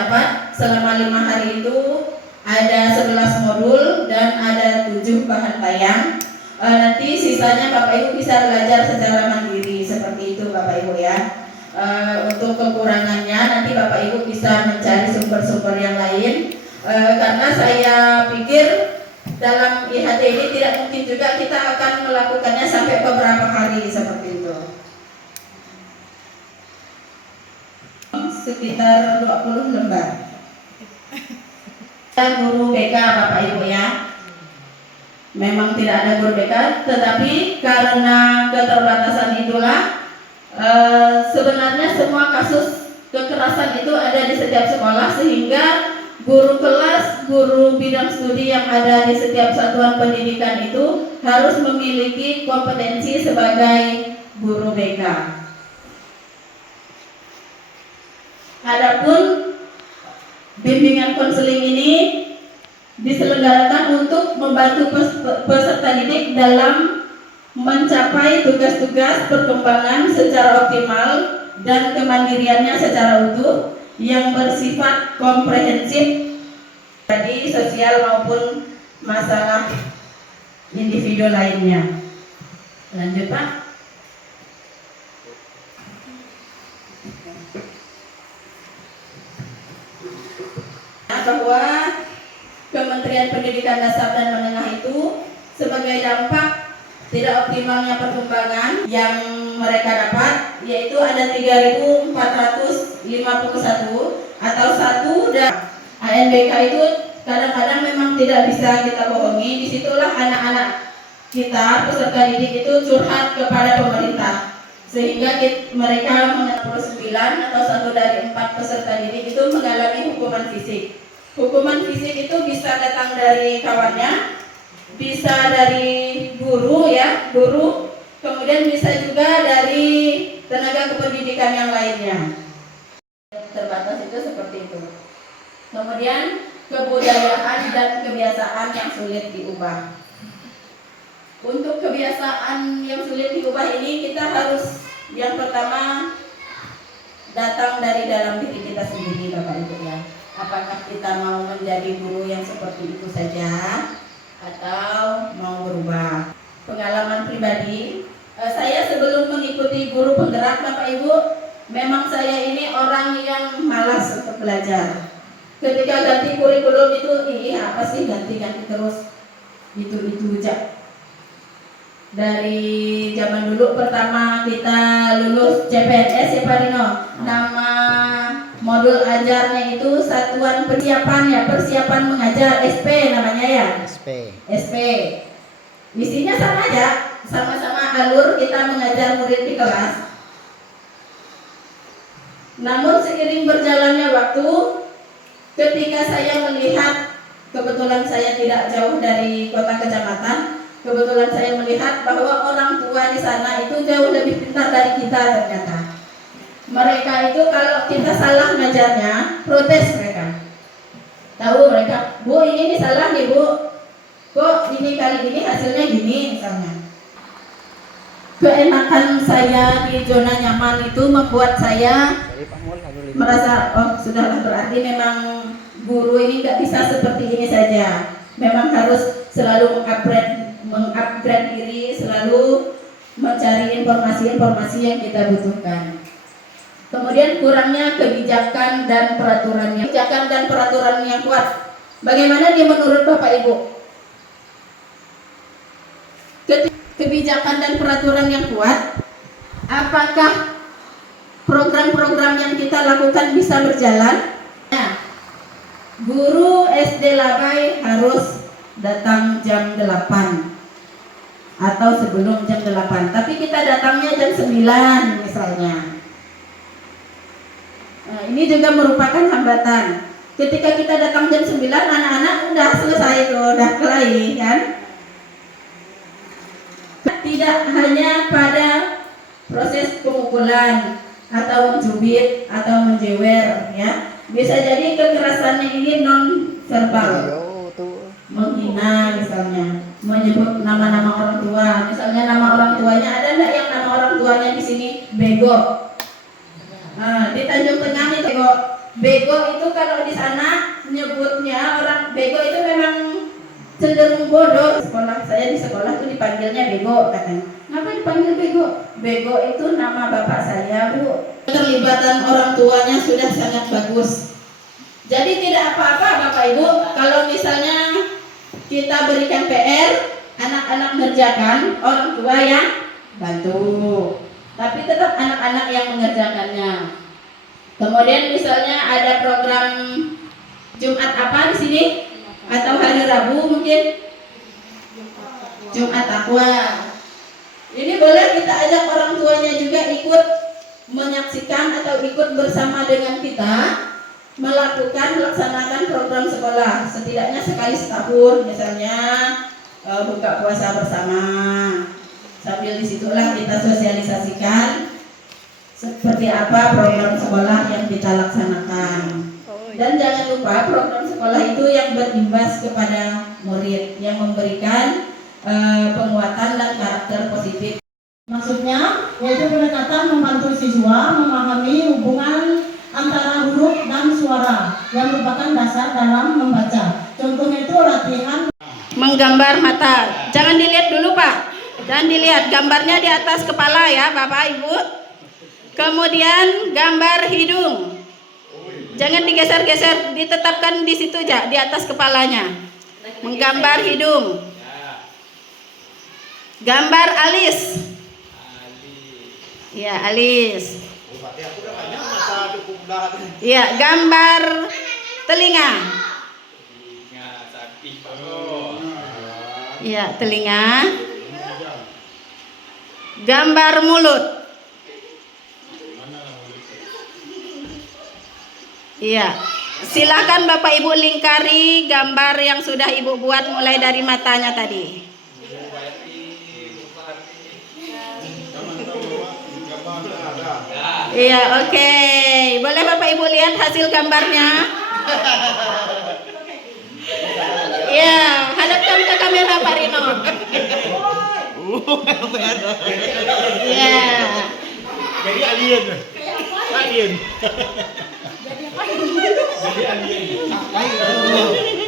dapat selama 5 hari itu ada 11 modul dan ada 7 bahan tayang. Nanti sisanya Bapak Ibu bisa belajar secara mandiri seperti itu Bapak Ibu ya. Untuk kekurangannya nanti Bapak Ibu bisa mencari sumber-sumber yang lain. Karena saya pikir dalam IHT ini tidak mungkin juga kita akan melakukannya sampai beberapa hari seperti itu. Sekitar 20 lembar. Guru BK Bapak Ibu ya. Memang tidak ada guru BK, tetapi karena keterbatasan itulah sebenarnya semua kasus kekerasan itu ada di setiap sekolah, sehingga guru kelas, guru bidang studi yang ada di setiap satuan pendidikan itu harus memiliki kompetensi sebagai guru BK. Adapun bimbingan konseling ini diselenggarakan untuk membantu peserta didik dalam mencapai tugas-tugas perkembangan secara optimal dan kemandiriannya secara utuh yang bersifat komprehensif, jadi sosial maupun masalah individu lainnya. Lanjut Pak. Bahwa Kementerian Pendidikan Dasar dan Menengah itu sebagai dampak tidak optimalnya perkembangan yang mereka dapat, yaitu ada 3.451 atau 1 dan ANBK itu kadang-kadang memang tidak bisa kita bohongi. Disitulah anak-anak kita peserta didik itu curhat kepada pemerintah, sehingga mereka 99 atau 1 dari 4 peserta didik itu mengalami hukuman fisik. Hukuman fisik itu bisa datang dari kawannya, bisa dari guru ya, guru, kemudian bisa juga dari tenaga kependidikan yang lainnya. Terbatas itu seperti itu. Kemudian kebudayaan dan kebiasaan yang sulit diubah. Untuk kebiasaan yang sulit diubah ini kita harus yang pertama datang dari dalam diri kita sendiri Bapak Ibu ya. Apakah kita mau menjadi guru yang seperti itu saja atau mau berubah? Pengalaman pribadi, saya sebelum mengikuti guru penggerak Bapak Ibu, memang saya ini orang yang malas untuk belajar. Ketika ganti kurikulum itu, apa sih ganti-ganti terus, itu aja. Dari zaman dulu pertama kita lulus CPNS ya Pak Rino, nama modul ajarnya itu satuan persiapan ya, persiapan mengajar, SP namanya ya. SP. Isinya sama aja, sama-sama alur kita mengajar murid di kelas. Namun seiring berjalannya waktu, ketika saya melihat, kebetulan saya tidak jauh dari kota kecamatan, kebetulan saya melihat bahwa orang tua di sana itu jauh lebih pintar dari kita ternyata. Mereka itu kalau kita salah ngajarnya, protes mereka. Tahu mereka, Bu ini salah nih Bu, kok ini kali ini hasilnya gini misalnya. Keenakan saya di zona nyaman itu membuat saya merasa, oh sudahlah, berarti memang guru ini nggak bisa seperti ini saja. Memang harus selalu mengupgrade diri, selalu mencari informasi-informasi yang kita butuhkan. Kemudian kurangnya kebijakan dan peraturannya, kebijakan dan peraturan yang kuat. Bagaimana nih menurut Bapak Ibu? Kebijakan dan peraturan yang kuat, apakah program-program yang kita lakukan bisa berjalan? Nah, guru SD Labai harus datang jam 8 atau sebelum jam 8, tapi kita datangnya jam 9 misalnya. Nah, ini juga merupakan hambatan. Ketika kita datang jam 9, anak-anak udah selesai tuh, udah kelahi kan? Tidak hanya pada proses pemukulan atau mencubit atau menjewer ya. Bisa jadi kekerasannya ini non verbal. Menghina misalnya, menyebut nama-nama orang tua. Misalnya nama orang tuanya, ada enggak yang nama orang tuanya di sini bego? Di Tanjung Tengah itu bego. Bego itu kalau di sana nyebutnya orang bego itu memang cenderung bodoh. Sekolah saya di sekolah tuh dipanggilnya bego katanya. Kenapa dipanggil bego? Bego itu nama bapak saya, Bu. Keterlibatan orang tuanya sudah sangat bagus. Jadi tidak apa-apa Bapak Ibu kalau misalnya kita berikan PR, anak-anak mengerjakan, orang tua yang bantu. Tapi tetap anak-anak yang mengerjakannya. Kemudian misalnya ada program Jumat apa di sini? Atau hari Rabu mungkin? Jumat Takwa. Ini boleh kita ajak orang tuanya juga ikut menyaksikan atau ikut bersama dengan kita melaksanakan program sekolah. Setidaknya sekali setahun misalnya buka puasa bersama. Sambil disitulah kita sosialisasikan seperti apa program sekolah yang kita laksanakan. Dan jangan lupa program sekolah itu yang berimbas kepada murid, yang memberikan penguatan dan karakter positif. Maksudnya yaitu pendekatan membantu siswa memahami hubungan antara huruf dan suara yang merupakan dasar dalam membaca. Contohnya itu latihan menggambar mata. Jangan dilihat dulu Pak. Jangan dilihat, gambarnya di atas kepala ya Bapak Ibu. Kemudian gambar hidung. Jangan digeser-geser, ditetapkan di situ aja, di atas kepalanya. Menggambar hidung. Gambar alis. Ya, alis. Ya, gambar telinga. Ya, telinga. Gambar mulut. Iya. Silakan Bapak Ibu lingkari gambar yang sudah Ibu buat mulai dari matanya tadi. Iya, oke. Boleh Bapak Ibu lihat hasil gambarnya? Iya, hadapkan ke kamera Pak Rino. Iya. Jadi alien. Alien. Jadi alien.